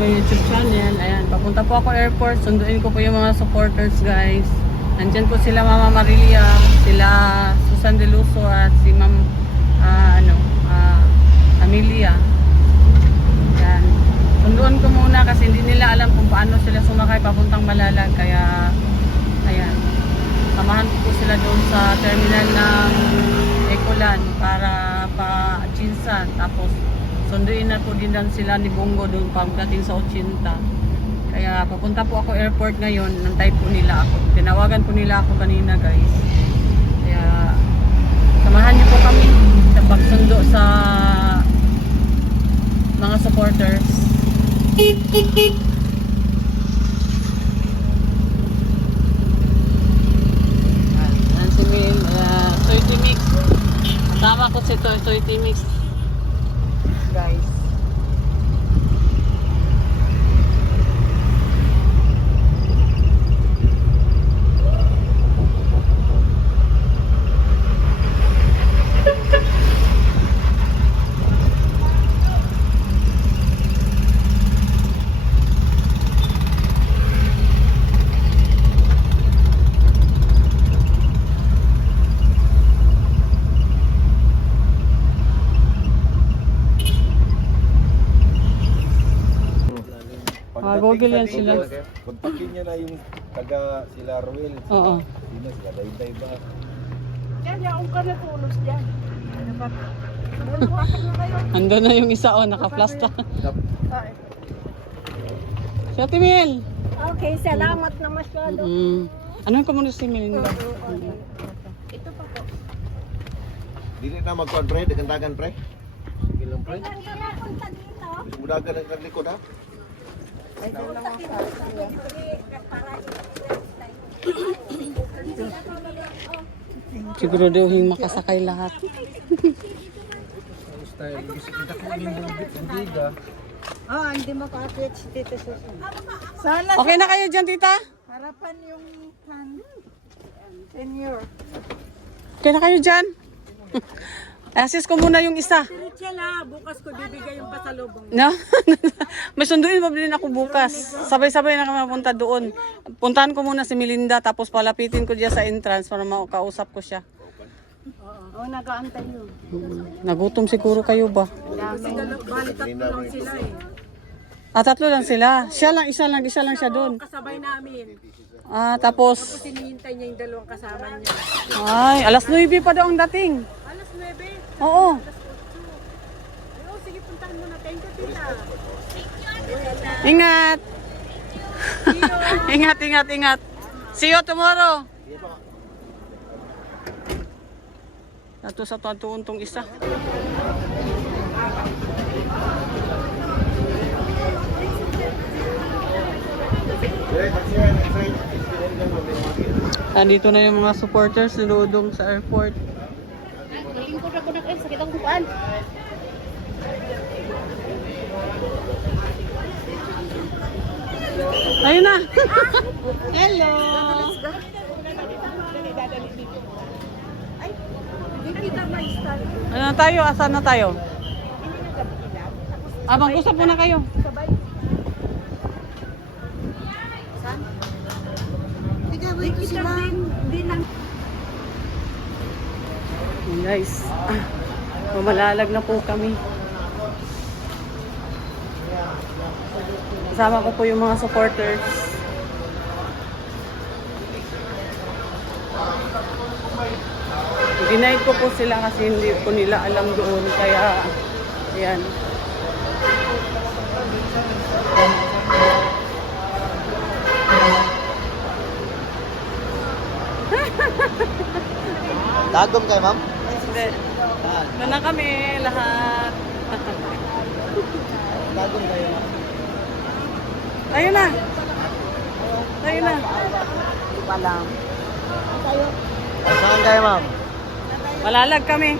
my YouTube channel. Ayan, papunta po ako airport. Sunduin ko po yung mga supporters, guys. Nandyan po sila Mama Marilia, sila Susan De Luso at si Ma'am Amelia. Ayan. Sunduin ko muna kasi hindi nila alam kung paano sila sumakay papuntang Malalag. Kaya, ayan. Samahan ko po sila doon sa terminal ng Ecolan para pa-Chinsan. Tapos, sunduin na po din sila ni Bongo doon pagdating sa 80. Kaya papunta po ako airport ngayon, nantay po nila ako. Tinawagan po nila ako kanina, guys. Kaya samahan niyo po kami sa pagsundo sa mga supporters. Yan si Mil, Soy Mix. Tama ko si Soy Mix, guys. Google yan sila. Kontakin niya na yung taga sila Ruel. Oo. Sino sila? Dayday ba? Yan, yung ka na tulos dyan. Ano ba? Bunuwasan na kayo. Andun na yung isa, naka-plasta. Si Ate Mil. Okay, salamat na masyado. Anong ko muna si Melinda? Ito pa po. Dili na magkuhan pre, dekandagan pre. Sige lang pre. Hindi na punta dito. Mudagan ang kalikod ha. Ay, doon lang ako. Siguro daw yung makasakay lahat. Hindi makakit si Tita Susan. Sana Okay na kayo dyan, tita? harapan yung senior. Okay na kayo dyan? Assist ko muna yung isa. Richela, bukas ko bibigay yung pasalubong. No? May sunduin pa din ako bukas. Sabay-sabay na kami mapunta doon. Puntahan ko muna si Melinda tapos palapitin ko diya sa entrance para makausap ko siya. Oo, nag-aantay yun. Nagutom siguro kayo ba? Bali tatlo lang sila eh. Tatlo lang sila. Siya lang, isa lang siya doon. Kasabay namin. Tapos, Sinihintay niya yung dalawang kasama niya. ay, alas 9 pa daw ang dating. Alas 9. Oo. Ayun, sige puntahan mo na. Thank you, tita. Ingat. Ingat. See you tomorrow. Nato sa tuon tong isa. Andito na yung mga supporters ni Dodong sa airport. Lingkod ako na kayo. Sakit ang kukaan. Ayun na. Hello. Hindi kita ma-start. Ano na tayo? Asan na tayo? Mag-usap muna kayo. Sabay. Saan? Hindi kita din lang. Guys, mamalalag na po kami. Kasama ko po yung mga supporters. Denied ko po sila kasi hindi ko nila alam doon. Kaya, ayan. Dagom kayo ma'am? Hindi. Doon na kami lahat. Dagom kayo ma'am? Ayun na. Ayun na. Hindi pa lang. Saan kayo ma'am? Malalag kami.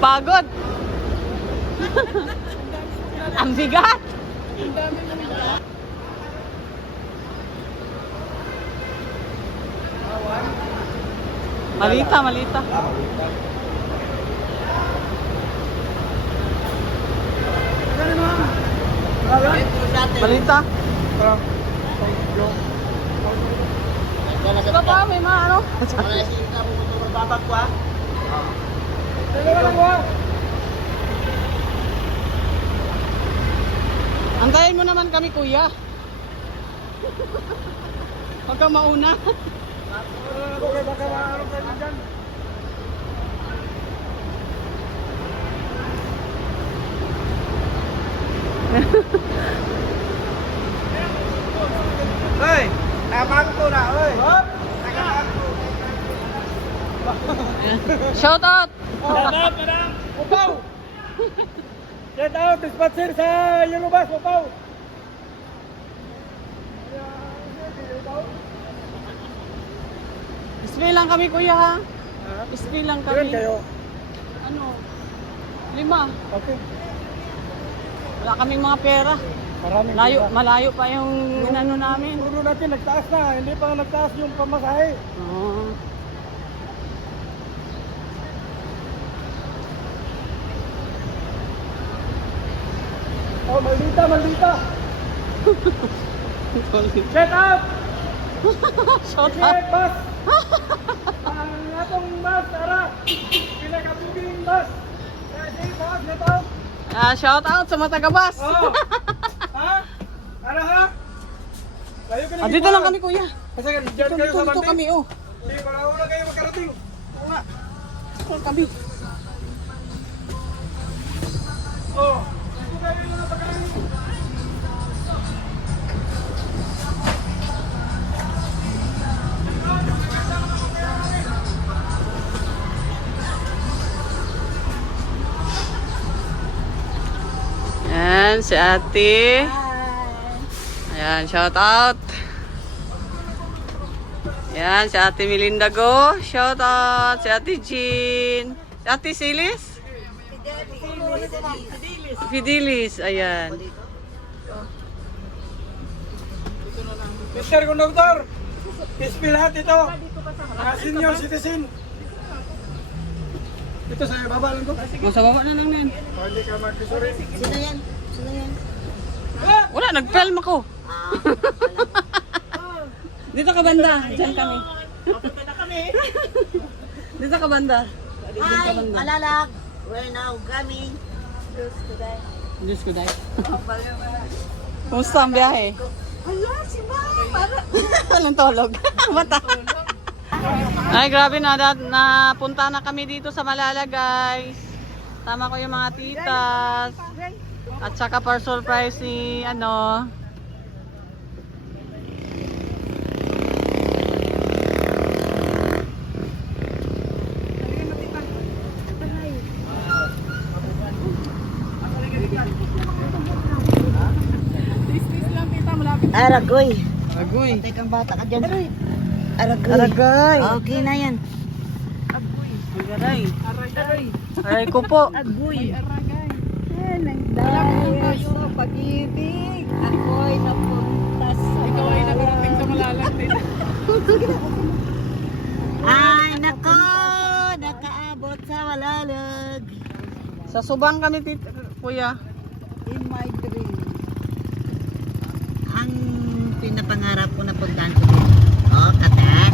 Napagod. Ang bigat. Ang dami mong daan. Malita, malita. Malita. Ito pa, may mga ano. Antayin mo naman kami, kuya. Huwag kang mauna. Hoy, naman ko na, hoy. Shout out! Parang upaw. Shout out, dispatcher sa Yellow Bus, upaw. Spray lang kami, kuya, ha? Spray lang Ilan kami. kayo? Ano? 5. Okay. Wala kaming mga pera. Maraming Malayo pa yung inano namin. Puro natin nagtaas na, hindi pa nagtaas yung pamasahe. Oo. Oh, maldita, maldita. Get out! Shout Sige, out! bus! Ang atong bus, tara! Pinakabuging bus! Sige, bus, get out! Shout out sa mga taga-bus. Oh! Ha? Ano ha? Layo ka na. Dito lang kami, kuya. Kasi dyan kayo sa Dito banding. kami, oh. Hindi, para wala kayo makarating. Oo nga. Dito lang kami. Oh! Dito kayo na pagkain. Yan, si ate. Ayan, shout out. Yan, si ate Melinda Go. Shout out. Si ate Jean. Si ate Silis? Fidelis. Ayan. Mr. Conductor! PSP lahat ito. Mga senior citizen. Ito sa baba lang ko. Nasa baba na lang yan. Oh, hindi ka mag-sorry. Sino yan? Sino yan? Wala, nag-film ako. Dito ka banda. Diyan kami. Dito ka banda. Hi, Malalag. We're now coming. Diyos ko dahil. Kumusta ang biyahe? Hala, si Ma! Walang tulog. Mata. Ay, grabe na. Napunta na kami dito sa Malala, guys. Tama ko yung mga titas. At saka para surprise si ano. Aragoy. Agoy. Tekang bata ka dyan. Aragoy. Aragay. Okay na yan. Aray. Aray ko po. Agoy. Dahil sa pag-ibig, ako'y napunta sa... Ikaw ay nakarating sa Malalag din. Ay, nako! Nakaabot sa Malalag. Sa Subang kami, kuya. In my dream. Ang pinapangarap ko na puntahan ko dito. Oh, kata.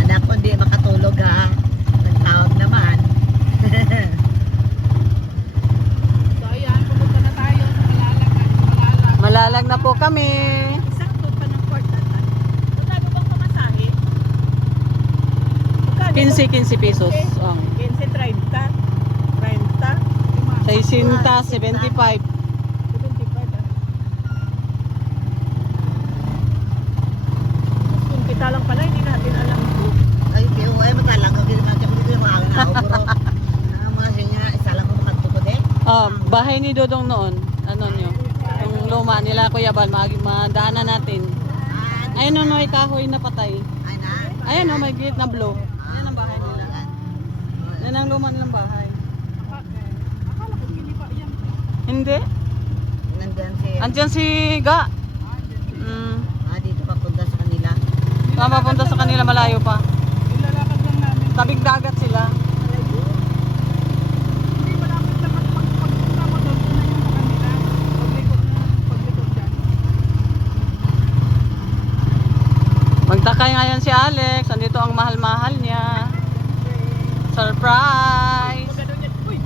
Anak ko hindi makatulog ha. Nagtawag naman. Malalag na po kami. Sakto pa ng kwarta. Magkano bang pamasahe? 15 pesos. Oh. 15, 30. 30. 60, 75. 75 Kung kita lang pala, hindi natin alam. Ay, pero ay matalang ko din natin dito yung mga ako bro. Ang mga sinya, isa lang ko makatupod eh. Bahay ni Dodong noon. Ano nyo? Yung luma nila, Kuya Bal, madaanan natin. Ayun o, may kahoy na patay. Ay na. Ayun o, may gate na blow. Yan ang bahay nila. Yan ang luma nilang bahay. Hindi. Nandyan si... Andyan si Ga. dito papunta sa kanila. Mapunta sa kanila, malayo pa. Ilalakad lang namin. Tabing dagat sila. Hindi malapit lang at pagpunta mo doon, na yung sa kanila. Paglikod dyan. Magtakay ngayon si Alex. Andito ang mahal-mahal niya. Surprise! Magano niya. Uy!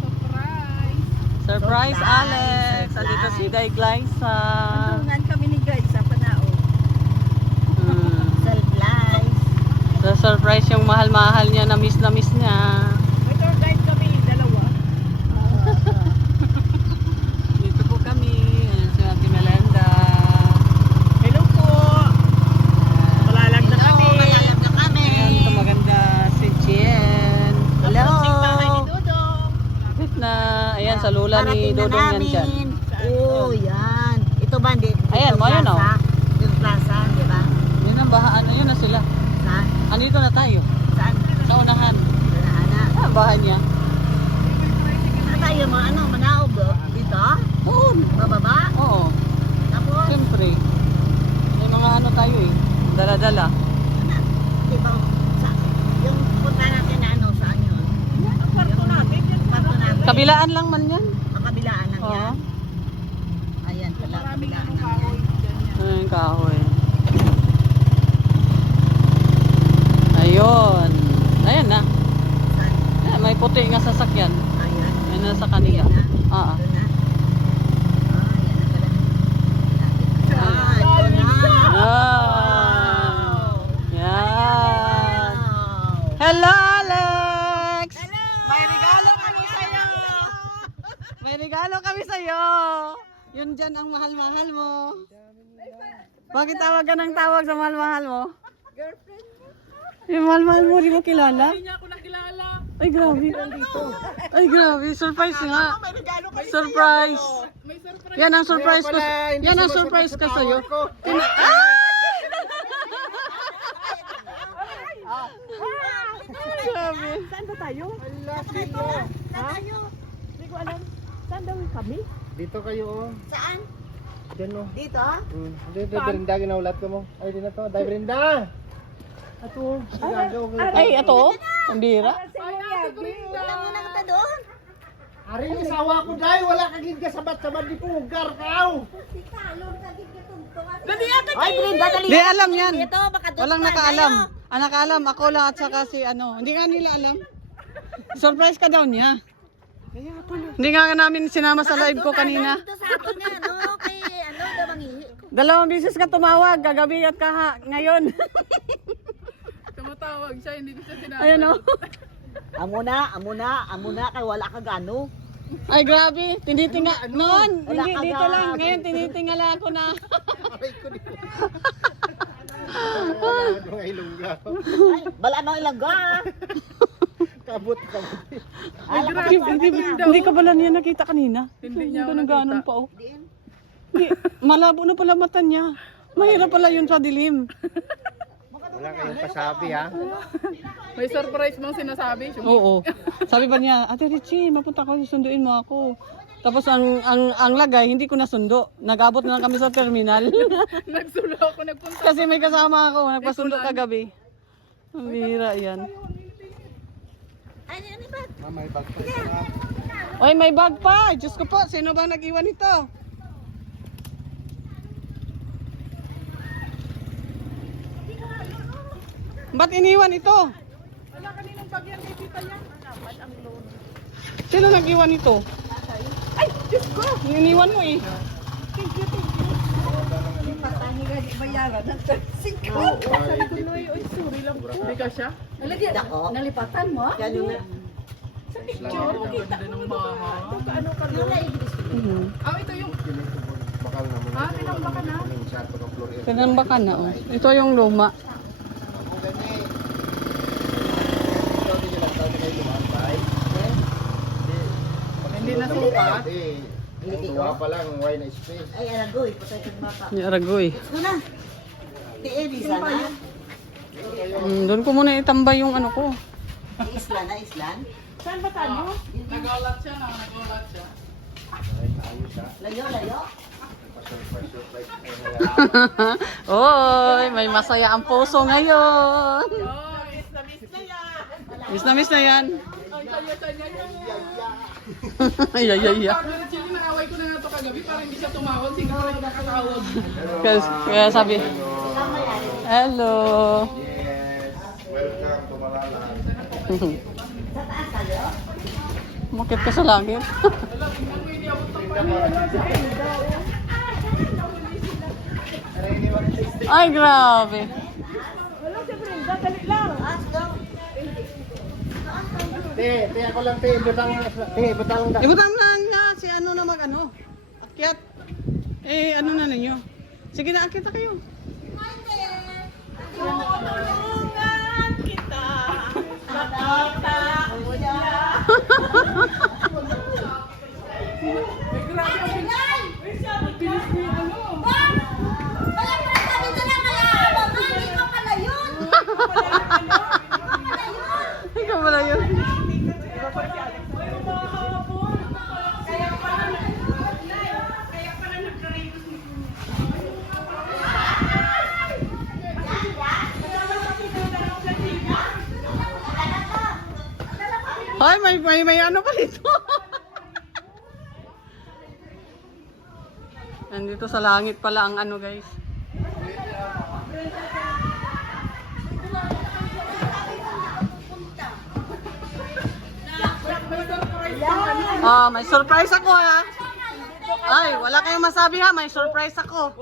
Surprise! Surprise, Alex! Andito si Day Glyza. Tulungan kami ni guys sa Panao. Hmm. Self-life. So, surprise yung mahal-mahal niya na miss niya. May tour guide kami, dalawa. Dito po kami. Ayan si Ate Melenda. Hello po! Malalag na kami! Malalag na kami. Ayan, ito maganda si Jen. Hello. Bahay ni Dudong. Kapit na. Ayan, sa lula ni Parating na Dodong yan dyan. namin. Oh, yan. Ito ba, hindi? Ayan, mo, yun, oh. Yung plaza, di ba? Yun ang bahaan. Ano yun na sila? Saan? Andito na tayo. Saan? Sa unahan. Sana. Ah, bahan niya. Ano tayo, mga ano, Manao ba? Dito? Oo. Bababa? Oo. Tapos? Siyempre. May mga ano tayo eh. Dala-dala. Di ba? Yung punta natin na ano, saan yun? Ang kwarto natin. Kwarto natin. Kabilaan lang man yan. Ang kabilaan lang Oo. yan. Ayan pala, Maraming kabilaan anong lang kahoy. yan. Ganyan. Ayun, kahoy. Ayun. Ayan na. Saan? Ayan, may puti nga sasakyan. Ayan. Ayan na sa kanila. Ayan na. Ah. Doon na. Ayan na pala. Ah, ito na. Ah. Yan. Hello, Alex! May regalo kami sa'yo. May regalo kami sa'yo. Yun dyan ang mahal-mahal mo. Bakit tawag ka ng tawag sa mahal-mahal mo? Girlfriend mo. Yung mahal-mahal mo, di mo kilala? Hindi niya ako nakilala. Ay, grabe. Ay, grabe. Surprise nga. May regalo kami Surprise. May surprise. Yan ang surprise ko. Yan ang surprise ko sa'yo. Grabe. Saan ba tayo? Saan tayo? Hindi ko alam. Saan daw kami? Dito kayo oh. Saan? Diyan oh. Dito? Dito Berinda ginaulat ko mo. Ay di na to. Dai Berinda. Ato. Sigagaw ko. Ay, ito? Ang bira. Wala mo na kita doon. Ari ni sawa ko dai wala ka gid kasabat-sabat di pugar kaw. Dali ata Ay, Brenda, dali. Di alam yan. Dito, baka doon Walang pa nakaalam. tayo. Ang nakaalam, ako lang at saka si ano. Hindi nga nila alam. Surprise ka daw niya. Hindi nga namin sinama sa live ko kanina. Dito sa akin na, ano, kay, ano, daw mangihi. 2 beses ka tumawag, kagabi at ngayon. tumatawag siya, hindi ko siya sinabi. Ayan o. Amo na, kay wala ka gano. Ay grabe, tinitinga. Noon, Wala hindi ka dito ga- lang. Ngayon tinitingala ako na. Aray ko dito. Ano ay lungga. Ay, bala mo ilang ga. Kabot. Hindi ka pala niya nakita kanina. Hindi niya ako Ganun nakita. pa oh. Hindi, malabo na pala mata niya. Mahirap pala yun sa dilim. Wala kayong pasabi ha. May surprise mong sinasabi. Oo. Sabi pa niya, Ate Richie, mapunta ko, sunduin mo ako. Tapos ang lagay, hindi ko nasundo. Nag-abot na lang kami sa terminal. Nagsulo ako, nagpunta. Kasi may kasama ako, nagpasundo kagabi. Ang bihira yan. Ay, ano ba? May bag pa. Oy, may bag pa. Diyos ko po, sino bang nag-iwan nito? Ba't iniwan ito? Wala kaninang bagyan kay tita niya. Dapat ang loan. Sino nag-iwan ito? Ay, Diyos ko! Iniwan mo eh. Tuloy, oy, sorry lang po. Hindi ka siya? Dako. Nalipatan mo? Yan yung Picture, kita din ng mama. Ano ka loan? Ito yung, Bakal naman. tinambaka na. Yung sarto ng floor. Tinambakan na oh. Ito yung luma. Ako gani. Ikaw din lang tayo kayo lumabay. Hindi na sukat. Ang duwa pa lang, why na space. ay, alagoy, patay kang baka. Ni Aragoy. Ito na. Tiiri sana. Doon ko muna itambay yung ano ko. Islan na, islan. Saan ba tayo? Nag-ulat siya na, nag-ulat siya. Layo, layo. Oy, may masaya ang puso ngayon. Miss na miss na yan. Ay, ay, ay, ay. Naaway ko na nga ito kagabi para hindi siya tumawag. Sige ko rin nakatawag. Kaya sabi, hello. Yes. Welcome to Malala. Makit ka sa langit. Ay, grabe. Te, ako lang te, butang da. Ibutang na nga si ano na mag-ano. Akyat. Eh, ano na ninyo? Sige na, akyat na kayo. Tulungan kita. Nakita mo niya. Ikaw pala yun. Hoy, may ano pa dito. Nandito sa langit pala ang ano, guys. Ah, may surprise ako ha. Ay, wala kayong masabi ha, may surprise ako.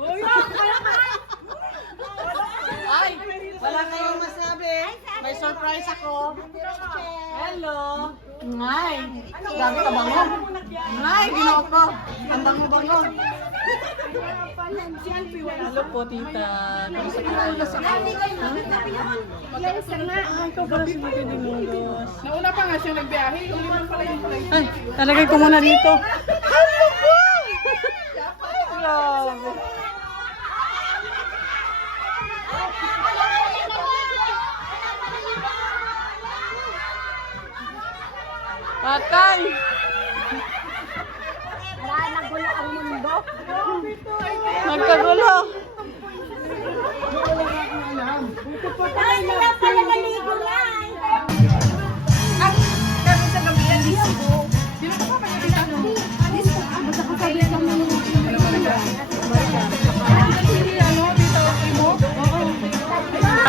Ay, wala kayong masabi. May surprise ako. Hello. Ngay. Grabe ka bango. Ngay, ginawa ko. Ang bango-bango. Hello po, tita. Kamusta po kayo? Ah, ikaw pala si Tita Dimuldos. Nauna pa nga siya nagbiyahe. Yung limang pala yung pala. Ay, talagay ko muna dito. Hello po! Ay, grabe. Patay! Nagulo ang mundo. Nagkagulo. Ay, sila pala naligo na.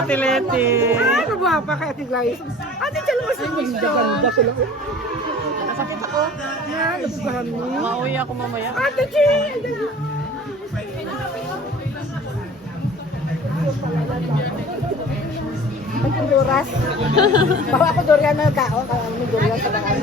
Ate Leti. Ay, magwapa ka Ate Glyce. Ate, dyan lang kasi ganda sila. Nasakit ako. Yan, nabugahan mo. Mauwi ako mamaya. Ate G! Honduras. Bawa ako durian na tao. Kaya may durian sa bahay.